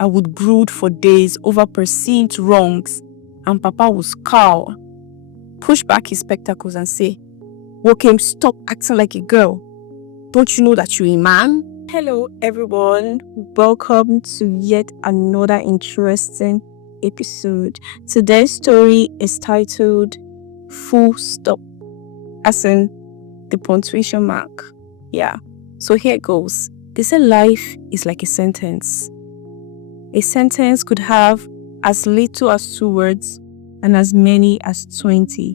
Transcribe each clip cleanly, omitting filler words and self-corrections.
I would brood for days over perceived wrongs, and Papa would scowl, push back his spectacles and say, "Wokem, stop acting like a girl. Don't you know that you're a man?" Hello everyone, welcome to yet another interesting episode. Today's story is titled Full Stop, as in the punctuation mark. Yeah, so here it goes. They say life is like a sentence. A sentence could have as little as 2 words and as many as 20.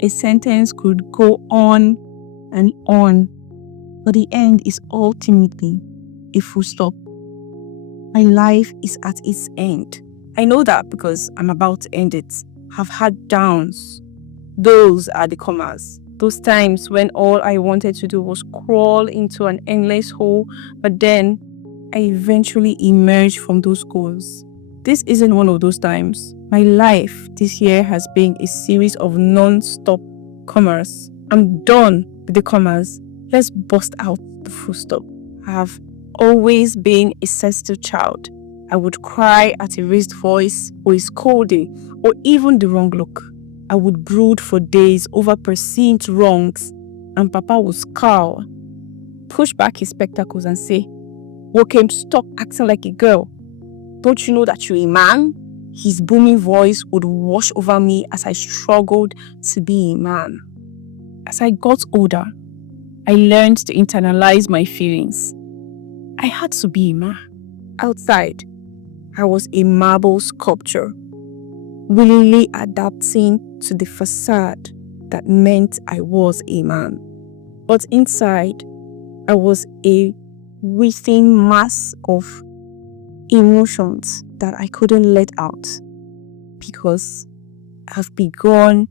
A sentence could go on and on, but the end is ultimately a full stop. My life is at its end. I know that because I'm about to end it. I've had downs. Those are the commas. Those times when all I wanted to do was crawl into an endless hole, but then I eventually emerged from those goals. This isn't one of those times. My life this year has been a series of non-stop commas. I'm done with the commas. Let's bust out the full stop. I have always been a sensitive child. I would cry at a raised voice or a scolding or even the wrong look. I would brood for days over perceived wrongs, and Papa would scowl, push back his spectacles and say, "Wokem, stop acting like a girl. Don't you know that you're a man?" His booming voice would wash over me as I struggled to be a man. As I got older, I learned to internalize my feelings. I had to be a man. Outside, I was a marble sculpture, willingly adapting to the facade that meant I was a man. But inside, I was a writhing mass of emotions that I couldn't let out because I've begun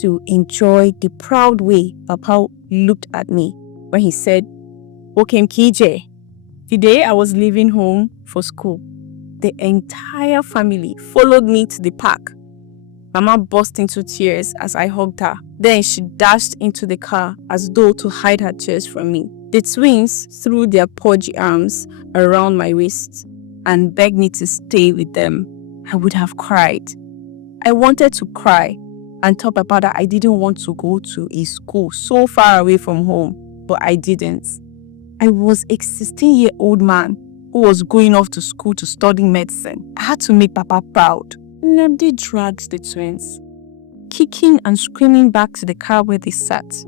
to enjoy the proud way Papa looked at me when he said, "Wokem Kije." The day I was leaving home for school, the entire family followed me to the park. Mama burst into tears as I hugged her. Then she dashed into the car as though to hide her tears from me. The twins threw their pudgy arms around my waist and begged me to stay with them. I would have cried. I wanted to cry and tell Papa that I didn't want to go to a school so far away from home, but I didn't. I was a 16-year-old man who was going off to school to study medicine. I had to make Papa proud. Nnamdi dragged the twins, kicking and screaming back to the car where they sat,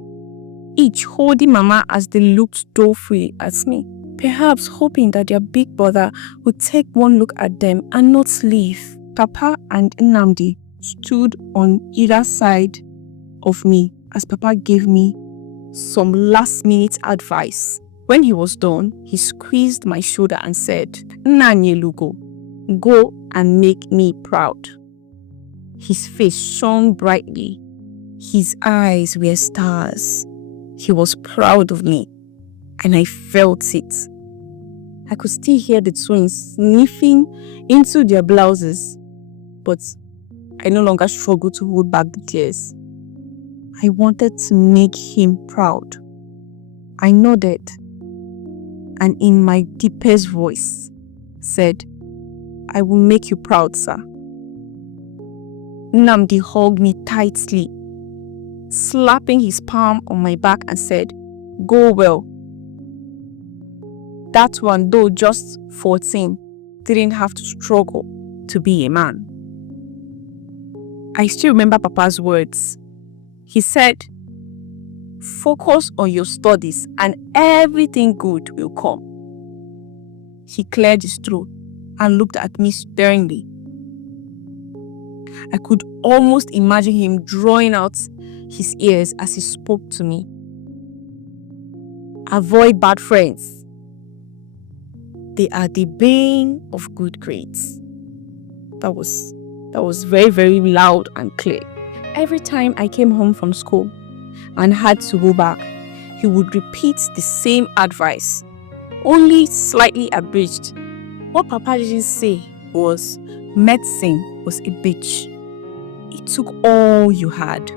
each holding Mama as they looked dolefully at me, perhaps hoping that their big brother would take one look at them and not leave. Papa and Nnamdi stood on either side of me as Papa gave me some last-minute advice. When he was done, he squeezed my shoulder and said, "Nanye Lugo, go and make me proud." His face shone brightly. His eyes were stars. He was proud of me, and I felt it. I could still hear the twins sniffing into their blouses, but I no longer struggled to hold back the tears. I wanted to make him proud. I nodded, and in my deepest voice said, "I will make you proud, sir." Nnamdi hugged me tightly, slapping his palm on my back and said, "Go well." That one, though just 14, didn't have to struggle to be a man. I still remember Papa's words. He said, "Focus on your studies and everything good will come." He cleared his throat and looked at me sternly. I could almost imagine him drawing out his ears as he spoke to me. Avoid bad friends. They are the bane of good grades. That was very, very loud and clear. Every time I came home from school and had to go back, he would repeat the same advice, only slightly abridged. What Papa didn't say was medicine was a bitch. It took all you had,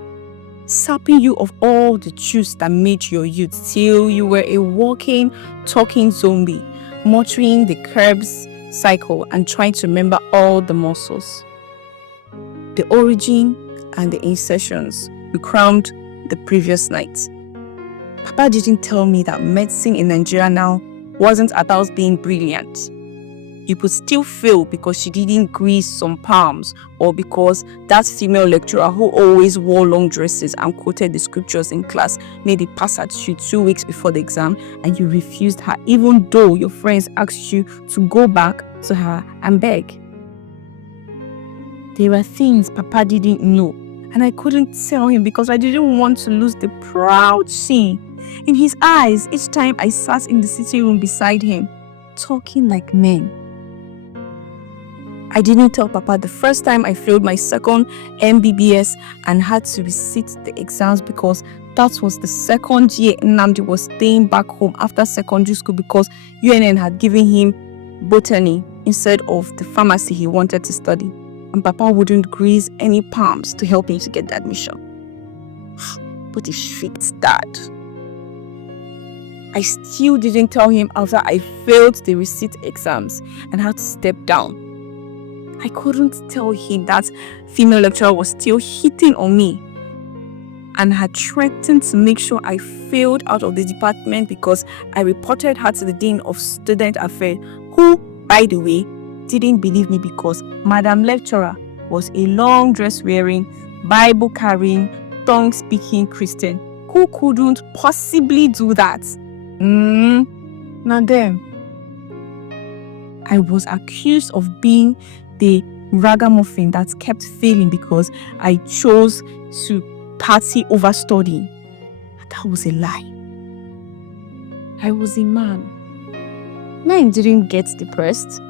sapping you of all the juice that made your youth till you were a walking, talking zombie, muttering the curbs cycle and trying to remember all the muscles. The origin and the insertions we crammed the previous night. Papa didn't tell me that medicine in Nigeria now wasn't about being brilliant. You could still fail because she didn't grease some palms, or because that female lecturer who always wore long dresses and quoted the scriptures in class made a pass at you 2 weeks before the exam and you refused her, even though your friends asked you to go back to her and beg. There were things Papa didn't know, and I couldn't tell him because I didn't want to lose the proud sheen in his eyes each time I sat in the sitting room beside him, talking like men. I didn't tell Papa the first time I failed my second MBBS and had to resit the exams because that was the second year Nnamdi was staying back home after secondary school because UNN had given him botany instead of the pharmacy he wanted to study. And Papa wouldn't grease any palms to help me to get the admission. But he shit dad. I still didn't tell him after I failed the receipt exams and had to step down. I couldn't tell him that female lecturer was still hitting on me and had threatened to make sure I failed out of the department because I reported her to the Dean of Student Affairs, who, by the way, didn't believe me because Madam Lecturer was a long dress wearing, Bible carrying, tongue speaking Christian who couldn't possibly do that. Now then, I was accused of being the ragamuffin that kept failing because I chose to party over studying. That was a lie. I was a man. Men didn't get depressed.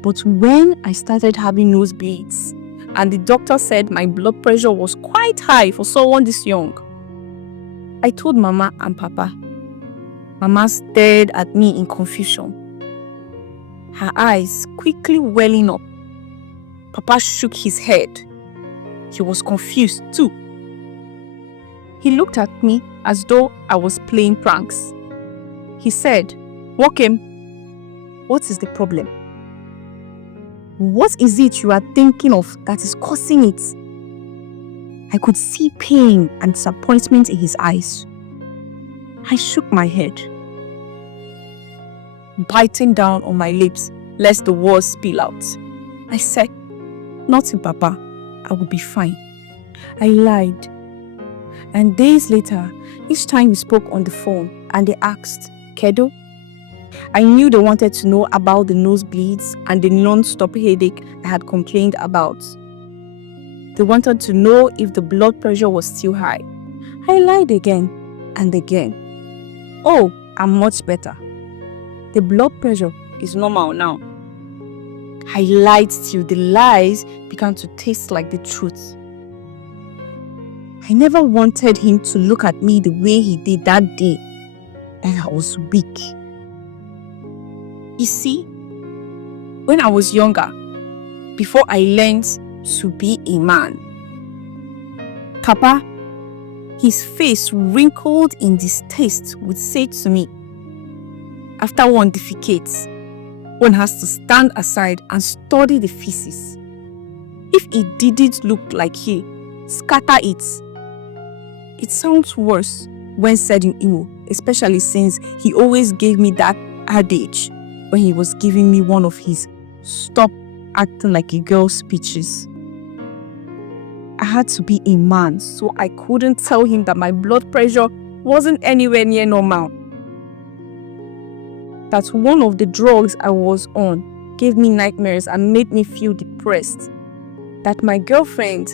But when I started having nosebleeds and the doctor said my blood pressure was quite high for someone this young, I told Mama and Papa. Mama stared at me in confusion, her eyes quickly welling up. Papa shook his head. He was confused too. He looked at me as though I was playing pranks. He said, "Wokem, what is the problem? What is it you are thinking of that is causing it?" I could see pain and disappointment in his eyes. I shook my head, biting down on my lips lest the words spill out. I said, "Nothing, Papa. I will be fine." I lied. And days later, each time we spoke on the phone and they asked, "Kedo?" I knew they wanted to know about the nosebleeds and the non-stop headache I had complained about. They wanted to know if the blood pressure was still high. I lied again and again. "Oh, I'm much better. The blood pressure is normal now." I lied till the lies began to taste like the truth. I never wanted him to look at me the way he did that day, and I was weak. You see, when I was younger, before I learned to be a man, Papa, his face wrinkled in distaste, would say to me, after one defecates, one has to stand aside and study the feces. If it didn't look like he, scatter it. It sounds worse when said in Imo, especially since he always gave me that adage when he was giving me one of his "stop acting like a girl" speeches. I had to be a man, so I couldn't tell him that my blood pressure wasn't anywhere near normal. That one of the drugs I was on gave me nightmares and made me feel depressed. That my girlfriend,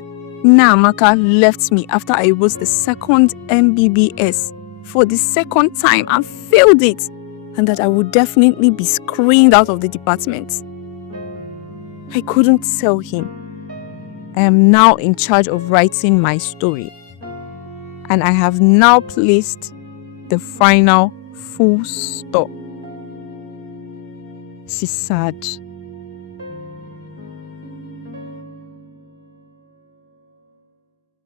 Namaka, left me after I wrote the second MBBS for the second time and failed it, and that I would definitely be screened out of the department. I couldn't tell him. I am now in charge of writing my story, and I have now placed the final full stop. She's sad.